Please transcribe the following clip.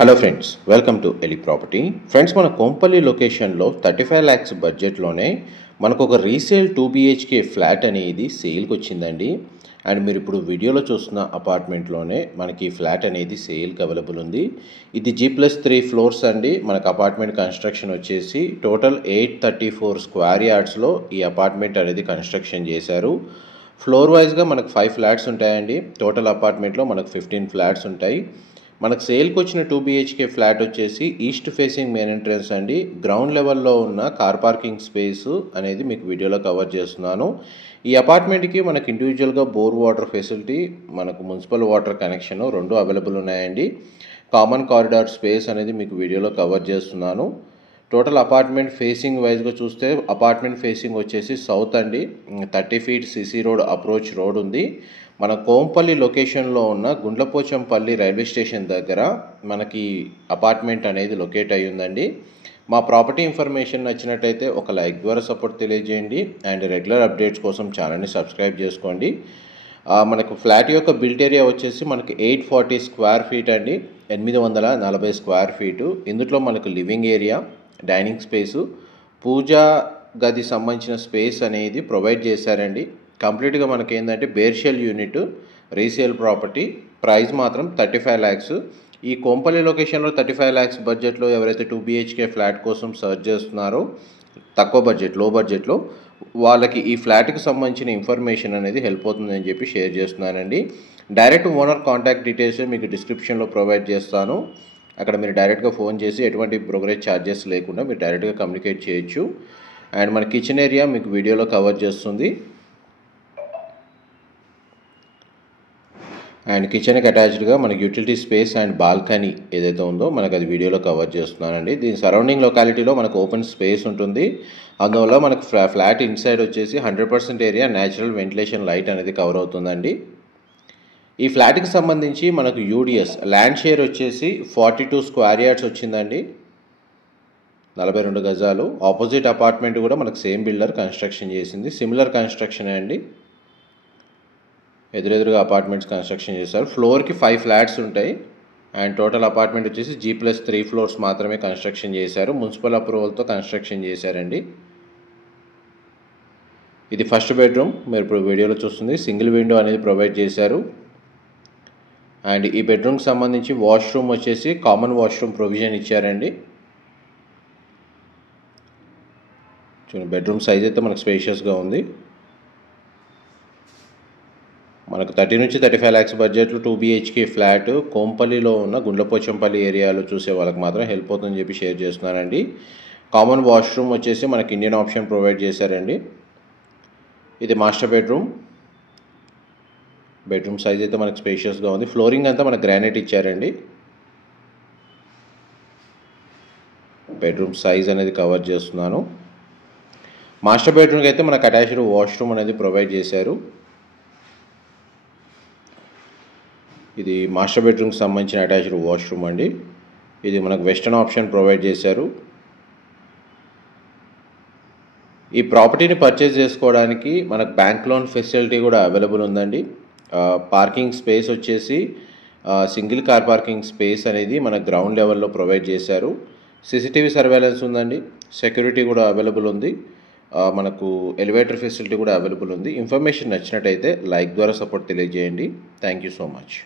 Hello friends, welcome to Eli property. Friends, మన కొంపల్లి లొకేషన్లో 35 lakhs బడ్జెట్లోనే మనకు ఒక రీసేల్ 2 BHK ఫ్లాట్ అనేది సేల్కి వచ్చిందండి. అండ్ మీరు ఇప్పుడు వీడియోలో చూస్తున్న అపార్ట్మెంట్లోనే మనకి ఫ్లాట్ అనేది సేల్కి అవైలబుల్ ఉంది. ఇది G+3 ఫ్లోర్స్ అండి. మనకు అపార్ట్మెంట్ కన్స్ట్రక్షన్ వచ్చేసి టోటల్ 834 స్క్వేర్ యార్డ్స్లో ఈ అపార్ట్మెంట్ అనేది కన్స్ట్రక్షన్ చేశారు. ఫ్లోర్ వైజ్గా మనకు 5 ఫ్లాట్స్ ఉంటాయండి. టోటల్ అపార్ట్మెంట్లో మనకు 15 ఫ్లాట్స్ ఉంటాయి. మనకు సేల్కి వచ్చిన 2 BHK ఫ్లాట్ వచ్చేసి ఈస్ట్ ఫేసింగ్ మెయిన్ ఎంట్రన్స్ అండి. గ్రౌండ్ లెవెల్లో ఉన్న కార్ పార్కింగ్ స్పేస్ అనేది మీకు వీడియోలో కవర్ చేస్తున్నాను. ఈ అపార్ట్మెంట్కి మనకు ఇండివిజువల్గా బోర్ వాటర్ ఫెసిలిటీ, మనకు మున్సిపల్ వాటర్ కనెక్షన్ రెండు అవైలబుల్ ఉన్నాయండి. కామన్ కారిడార్ స్పేస్ అనేది మీకు వీడియోలో కవర్ చేస్తున్నాను. టోటల్ అపార్ట్మెంట్ ఫేసింగ్ వైజ్గా చూస్తే అపార్ట్మెంట్ ఫేసింగ్ వచ్చేసి సౌత్ అండి. 30 feet CC road approach road ఉంది. మన కోంపల్లి లొకేషన్లో ఉన్న గుండ్లపోచంపల్లి రైల్వే స్టేషన్ దగ్గర మనకి అపార్ట్మెంట్ అనేది లొకేట్ అయ్యి ఉందండి. మా ప్రాపర్టీ ఇన్ఫర్మేషన్ నచ్చినట్టయితే ఒక లైక్ ద్వారా సపోర్ట్ తెలియజేయండి. అండ్ రెగ్యులర్ అప్డేట్స్ కోసం ఛానల్ని సబ్స్క్రైబ్ చేసుకోండి. మనకు ఫ్లాట్ యొక్క బిల్ట్ ఏరియా వచ్చేసి మనకి 840 స్క్వేర్ ఫీట్ అండి. 840 స్క్వేర్ ఫీటు. ఇందులో మనకు లివింగ్ ఏరియా, డైనింగ్ స్పేసు, పూజా గది సంబంధించిన స్పేస్ అనేది ప్రొవైడ్ చేశారండి. కంప్లీట్గా మనకి ఏంటంటే bare shell unit resale property. Price మాత్రం 35 lakhs. ఈ కొంపల్లి లొకేషన్లో 35 lakhs బడ్జెట్లో ఎవరైతే 2 BHK ఫ్లాట్ కోసం సర్చ్ చేస్తున్నారో, తక్కువ బడ్జెట్, లో బడ్జెట్లో, వాళ్ళకి ఈ ఫ్లాట్కి సంబంధించిన ఇన్ఫర్మేషన్ అనేది హెల్ప్ అవుతుందని చెప్పి షేర్ చేస్తున్నానండి. డైరెక్ట్ ఓనర్ కాంటాక్ట్ డీటెయిల్స్ మీకు డిస్క్రిప్షన్లో ప్రొవైడ్ చేస్తాను. అక్కడ మీరు డైరెక్ట్గా ఫోన్ చేసి ఎటువంటి బ్రోకరేజ్ ఛార్జెస్ లేకుండా మీరు డైరెక్ట్గా కమ్యూనికేట్ చేయొచ్చు. అండ్ మన కిచెన్ ఏరియా మీకు వీడియోలో కవర్ చేస్తుంది. అండ్ కిచెన్కి అటాచ్డ్గా మనకి యూటిలిటీ స్పేస్ అండ్ బాల్కనీ ఏదైతే ఉందో మనకు అది వీడియోలో కవర్ చేస్తున్నానండి. దీని సరౌండింగ్ లొకాలిటీలో మనకు ఓపెన్ స్పేస్ ఉంటుంది. అందువల్ల మనకు ఫ్లాట్ ఇన్సైడ్ వచ్చేసి 100% ఏరియా న్యాచురల్ వెంటిలేషన్ లైట్ అనేది కవర్ అవుతుందండి. ఈ ఫ్లాట్కి సంబంధించి మనకు UDS ల్యాండ్ షేర్ వచ్చేసి 42 స్క్వేర్ యార్డ్స్ వచ్చిందండి. 42 గజాలు. ఆపోజిట్ అపార్ట్మెంట్ కూడా మనకు సేమ్ బిల్డర్ కన్స్ట్రక్షన్ చేసింది. సిమిలర్ కన్స్ట్రక్షన్ అండి. ఎదురెదురుగా అపార్ట్మెంట్స్ కన్స్ట్రక్షన్ చేశారు. ఫ్లోర్కి 5 ఫ్లాట్స్ ఉంటాయి. అండ్ టోటల్ అపార్ట్మెంట్ వచ్చేసి G+3 ఫ్లోర్స్ మాత్రమే కన్స్ట్రక్షన్ చేశారు. మున్సిపల్ అప్రూవల్తో కన్స్ట్రక్షన్ చేశారండి. ఇది ఫస్ట్ బెడ్రూమ్. మీరు ఇప్పుడు వీడియోలో చూస్తుంది. సింగిల్ విండో అనేది ప్రొవైడ్ చేశారు. అండ్ ఈ బెడ్రూమ్కి సంబంధించి వాష్రూమ్ వచ్చేసి కామన్ వాష్రూమ్ ప్రొవిజన్ ఇచ్చారండి. చూడండి, బెడ్రూమ్ సైజ్ అయితే మనకు స్పేషియస్గా ఉంది. మనకు 30 నుంచి 35 lakhs బడ్జెట్లో 2 BHK ఫ్లాట్ కోంపల్లిలో ఉన్న గుండ్లపోచంపల్లి ఏరియాలో చూసే వాళ్ళకి మాత్రం హెల్ప్ అవుతుందని చెప్పి షేర్ చేస్తున్నానండి. కామన్ వాష్రూమ్ వచ్చేసి మనకి ఇండియన్ ఆప్షన్ ప్రొవైడ్ చేశారండి. ఇది మాస్టర్ బెడ్రూమ్. బెడ్రూమ్ సైజ్ అయితే మనకు స్పేషియస్గా ఉంది. ఫ్లోరింగ్ అంతా మనకు గ్రానైట్ ఇచ్చారండి. బెడ్రూమ్ సైజ్ అనేది కవర్ చేస్తున్నాను. మాస్టర్ బెడ్రూమ్కి అయితే మనకు అటాచ్డ్ వాష్రూమ్ అనేది ప్రొవైడ్ చేశారు. ఇది మాస్టర్ బెడ్రూమ్కి సంబంధించిన అటాచ్డ్ వాష్రూమ్ అండి. ఇది మనకు వెస్టర్న్ ఆప్షన్ ప్రొవైడ్ చేశారు. ఈ ప్రాపర్టీని పర్చేజ్ చేసుకోవడానికి మనకు బ్యాంక్ లోన్ ఫెసిలిటీ కూడా అవైలబుల్ ఉందండి. పార్కింగ్ స్పేస్ వచ్చేసి సింగిల్ కార్ పార్కింగ్ స్పేస్ అనేది మన గ్రౌండ్ లెవెల్లో ప్రొవైడ్ చేశారు. CCTV సర్వేలెన్స్ ఉందండి. సెక్యూరిటీ కూడా అవైలబుల్ ఉంది. మనకు ఎలివేటర్ ఫెసిలిటీ కూడా అవైలబుల్ ఉంది. ఇన్ఫర్మేషన్ నచ్చినట్టయితే లైక్ ద్వారా సపోర్ట్ తెలియజేయండి. Thank you so much.